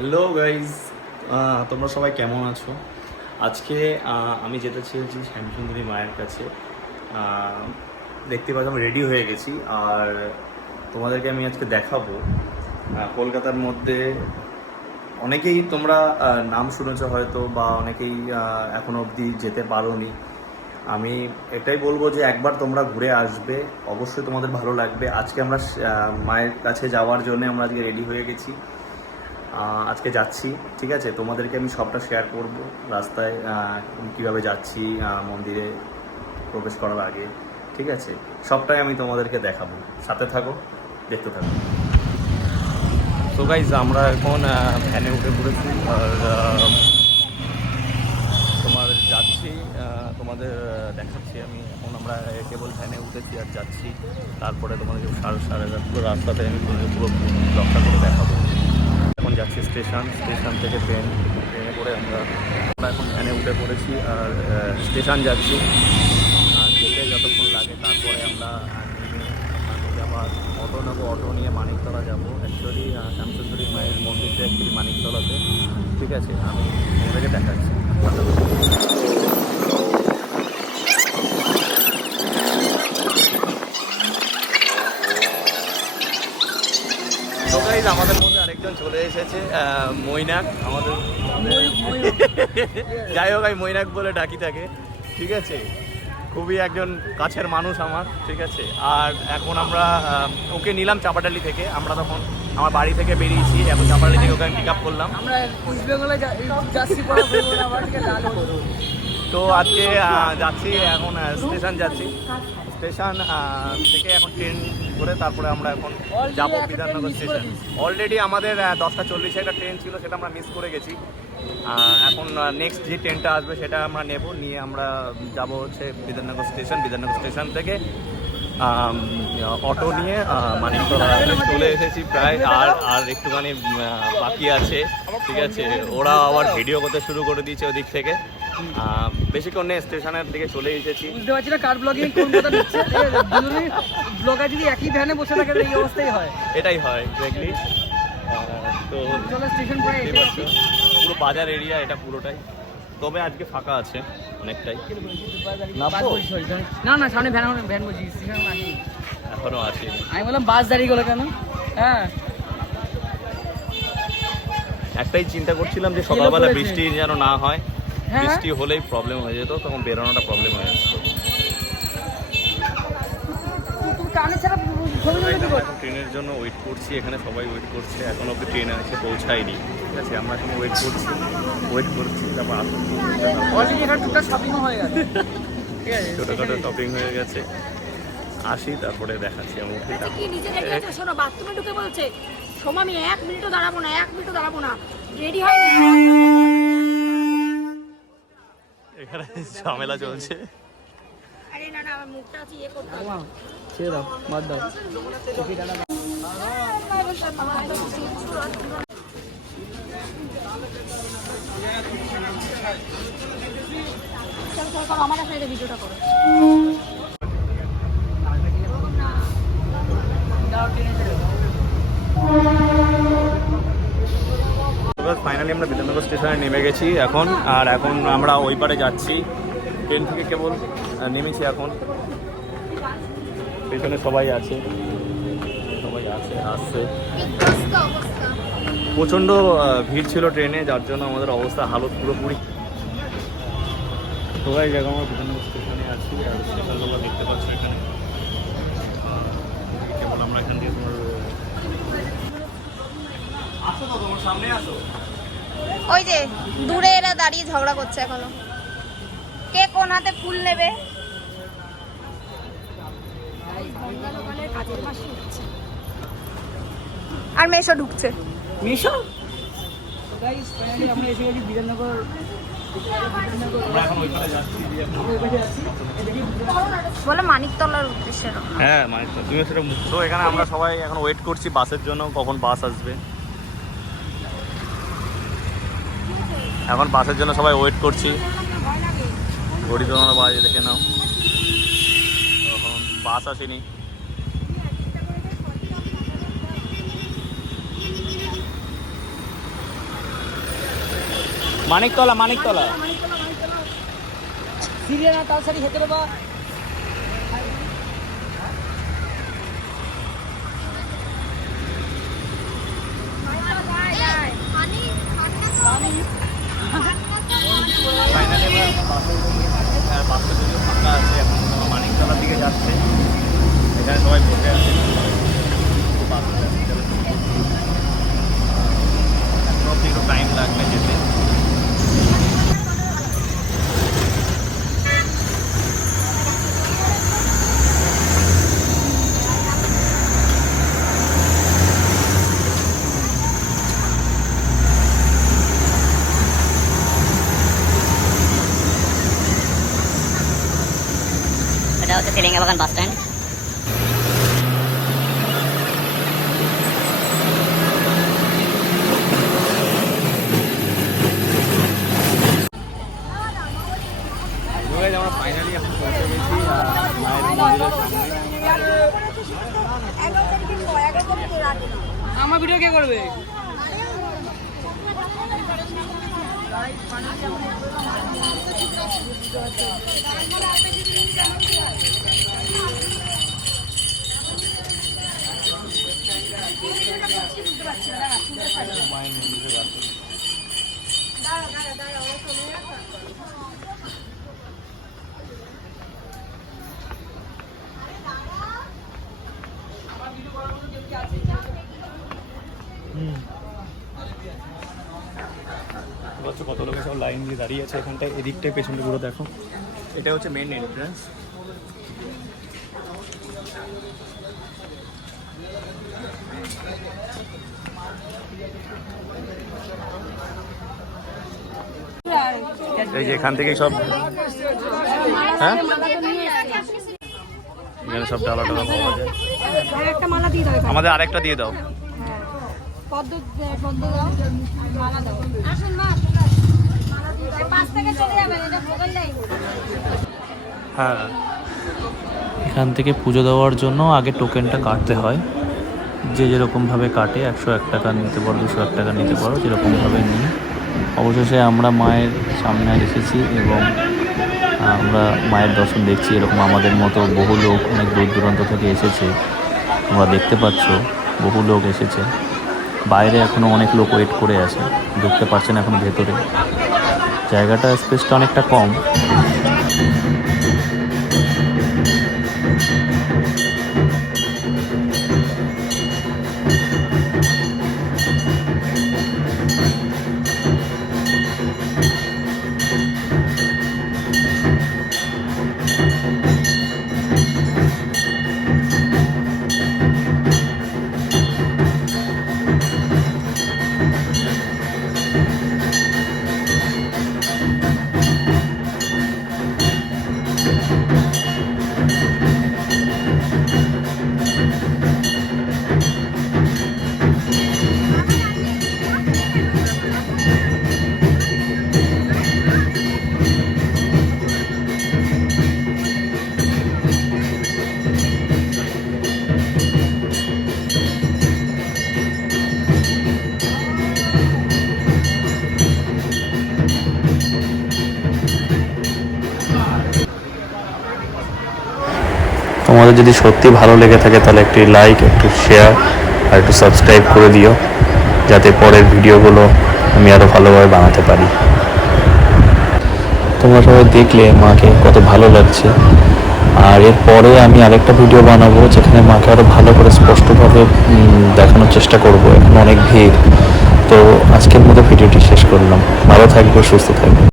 Hello guys, তোমরা সবাই কেমন আছো? আজকে আমি যেতে চেয়েছি শ্যামসুন্দরী মায়ের কাছে। দেখতে পাচ্ছ আমি রেডি হয়ে গেছি, আর তোমাদেরকে আমি আজকে দেখাবো কলকাতার মধ্যে অনেকেই তোমরা নাম শুনেছো হয়তো, বা অনেকেই এখনো অবধি যেতে পারোনি। আমি এটাই বলবো যে একবার তোমরা ঘুরে আসবে, অবশ্যই তোমাদের ভালো লাগবে। আজকে আমরা মায়ের কাছে যাওয়ার জন্য আমরা আজকে রেডি হয়ে গেছি, আজকে যাচ্ছি। ঠিক আছে, তোমাদেরকে আমি সবটা শেয়ার করব, রাস্তায় কীভাবে যাচ্ছি মন্দিরে প্রবেশ করার আগে। ঠিক আছে, সবটাই আমি তোমাদেরকে দেখাবো, সাথে থাকো, দেখতে থাকো। তো গাইজ, আমরা এখন ভ্যানে উঠে পড়েছি, আর তোমার যাচ্ছি, তোমাদের দেখাচ্ছি। আমি এখন আমরা কেবল ভ্যানে উঠেছি আর যাচ্ছি, তারপরে তোমাদেরকে সাড়ে পুরো রাস্তাতে আমি পুরো ব্লগটা করে দেখাবো। এখন যাচ্ছি স্টেশন থেকে ট্রেনে করে আমরা এখন ভ্যানে উঠে পড়েছি, আর স্টেশন যাচ্ছি। আর যেতে যতক্ষণ লাগে, তারপরে আমরা আবার অটো নেবো। অটো নিয়ে মানিকতলা যাবো। অ্যাকচুয়ালি শ্যামসুন্দরী মায়ের মন্দিরটা অ্যাকচুয়ালি মানিকতলাতে। ঠিক আছে, আমি তোমাদেরকে দেখাচ্ছি। আমাদের মধ্যে আরেকজন চলে এসেছে, মৈনাক। আমাদের যাই হোক, আমি মৈনাক বলে ডাকি তাকে। ঠিক আছে, খুবই একজন কাছের মানুষ আমার। ঠিক আছে, আর এখন আমরা ওকে নিলাম চাপাডালি থেকে। আমরা তখন আমার বাড়ি থেকে বেরিয়েছি, এখন চাপাডালি থেকে ওকে আমি পিক আপ করলাম। তো আজকে যাচ্ছি, এখন স্টেশন যাচ্ছি। স্টেশন থেকে এখন ট্রেন করে তারপরে আমরা এখন যাবো বিধাননগর স্টেশন। অলরেডি আমাদের 10:40 একটা ট্রেন ছিল, সেটা আমরা মিস করে গেছি। এখন নেক্সট যে ট্রেনটা আসবে সেটা আমরা নেব, নিয়ে আমরা যাব হচ্ছে বিধাননগর স্টেশন। বিধাননগর স্টেশন থেকে অটো নিয়ে মানিকতলা চলে এসেছি প্রায়। আর একটুখানি বাকি আছে। ঠিক আছে, ওরা আবার ভিডিও করতে শুরু করে দিয়েছে ওদিক থেকে। বেশিক্ষণ নেই, স্টেশনের দিকে চলে এসেছি। বুঝতে পারছি না কার ব্লগিং কোন কথা দিচ্ছে। ব্লগার যদি একই ভ্যানে বসে থাকে এই অবস্থাই হয়। এটাই হয় এক্স্যাক্টলি। তো স্টেশন পরে পুরো বাজার এরিয়া এটা পুরোটাই, তবে আজকে ফাঁকা আছে অনেকটাই। না না, সামনে ভ্যান বলছি, স্টেশন আসেনি এখনো আসেনি। আমি বললাম বাস দাঁড়িয়ে গেলো কেন। হ্যাঁ, একটাই চিন্তা করছিলাম যে সকালবেলা বৃষ্টি যেন না হয়। বৃষ্টি হলেই প্রবলেম হয়ে যেত, তখন বেরোনোটা প্রবলেম হয়ে যেত। ট্রেনের জন্য ওয়েট করছি, এখানে সবাই ওয়েট করছে। এখন অব্দি ট্রেন এসে পৌঁছায়নি। ঠিক আছে, আমরা এখন ওয়েট করছি। তারপর ছোটোখাটো শপিং হয়ে গেছে, আসি তারপরে দেখাচ্ছি। আমি শোনো, বাথরুমে ঢুকে বলছে সোমা আমি 1 মিনিটও দাঁড়াবো না, রেডি হয়নি। এখানে ঝামেলা চলছে। আরে না না, আমার মুখটা আছে ইয়ে করতে হবে। ছেড়ে দাও, বাদ দাও। আমার কাছে ভিডিওটা করো। ফাইনালি আমরা বিধাননগর স্টেশনে নেমে গেছি এখন, আর এখন আমরা ওই পারে যাচ্ছি। ট্রেন থেকে কেবল নেমেছি এখন। পেছনে সবাই আছে আসছে। প্রচণ্ড ভিড় ছিল ট্রেনে, যার জন্য আমাদের অবস্থা হালত পুরোপুরি। সবাই জায়গা আমরা বিধাননগর স্টেশনে আছি, আর স্টেশনগুলো দেখতে পাচ্ছ এখানে। কেবল আমরা এখান থেকে তোমার আসো, তো তোমার সামনে আসো। ওই যে দূরে এরা দাঁড়িয়ে ঝগড়া করছে এখনো, কে কোন হাতে ফুল নেবে। আর মেশো ঢুকছে। মিশো আমরা এসে গেছি বিধাননগর। আমরা এখন ওই পারে যাচ্ছি। বলে মানিকতলার উদ্দেশ্যে। হ্যাঁ, মানিকতলা। তুমিও সেটা। তো এখানে আমরা সবাই এখন ওয়েট করছি বাসের জন্য, কখন বাস আসবে। এখন বাসের জন্য সবাই ওয়েট করছি। ঘড়ি তো আমরা বাজে দেখে নাও, এখন বাস আসেনি। মানিকতলা মানিকতলা সিরিয়া না তাড়াতাড়ি হেঁটে দেবা। ফাইনালি বাসটা যদিও ফাঁকা আছে, এখন মানিকতলার দিকে যাচ্ছে, এখানে সবাই বসে আছে। একটু টাইম লাগবে যেতে। এটা হচ্ছে তেলেঙ্গাবাগান বাস স্ট্যান্ড। আমরা ফাইনালি এখন পৌঁছে গেছি মায়ের মন্দিরের সামনে। আমার ভিডিও কে করবে? মায়ের মন্দিরের রাস্তা। কত লোক সব লাইন দিয়ে দাঁড়িয়ে আছে এখানটায়, এদিকটায় পেছনটা পুরো দেখো। এটা হচ্ছে মেন এন্ট্রান্স। এই যে এখান থেকে সব, হ্যাঁ এখানে সব ডালা টালা পাওয়া যায়। একটা মালা দিয়ে দাও। আমাদের আরেকটা দিয়ে দাও। পদ্ম পদ্ম দাও, মালা দাও। আসুন মা, পাঁচ থেকে চলে যাবেন, এটা ভোগের নেই। হ্যাঁ, এখান থেকে পুজো দেওয়ার জন্য আগে টোকেনটা কাটতে হয়। যে যেরকমভাবে কাটে, 101 টাকা নিতে পারো, 201 টাকা নিতে পারো, যেরকমভাবে নিই। অবশেষে আমরা মায়ের সামনে এসেছি এবং আমরা মায়ের দর্শন দেখছি। এরকম আমাদের মতো বহু লোক অনেক দূর দূরান্ত থেকে এসেছে, তোমরা দেখতে পাচ্ছ বহু লোক এসেছে। বাইরে এখনও অনেক লোক ওয়েট করে আছে, ঢুকতে পারছে না এখনো ভেতরে। জায়গাটা স্পেসটা অনেকটা কম। তোমাদের যদি সত্যি ভালো লেগে থাকে তাহলে একটি লাইক, একটু শেয়ার আর একটু সাবস্ক্রাইব করে দিও, যাতে পরের ভিডিওগুলো আমি আরও ভালোভাবে বানাতে পারি। তোমরা সবাই দেখলে মাকে কত ভালো লাগছে। আর এরপরে আমি আরেকটা ভিডিও বানাবো যেখানে মাকে আরও ভালো করে স্পষ্টভাবে দেখানোর চেষ্টা করব। এখন অনেক ভিড়, তো আজকের মতো ভিডিওটি শেষ করলাম। ভালো থাকবে, সুস্থ থাকবে।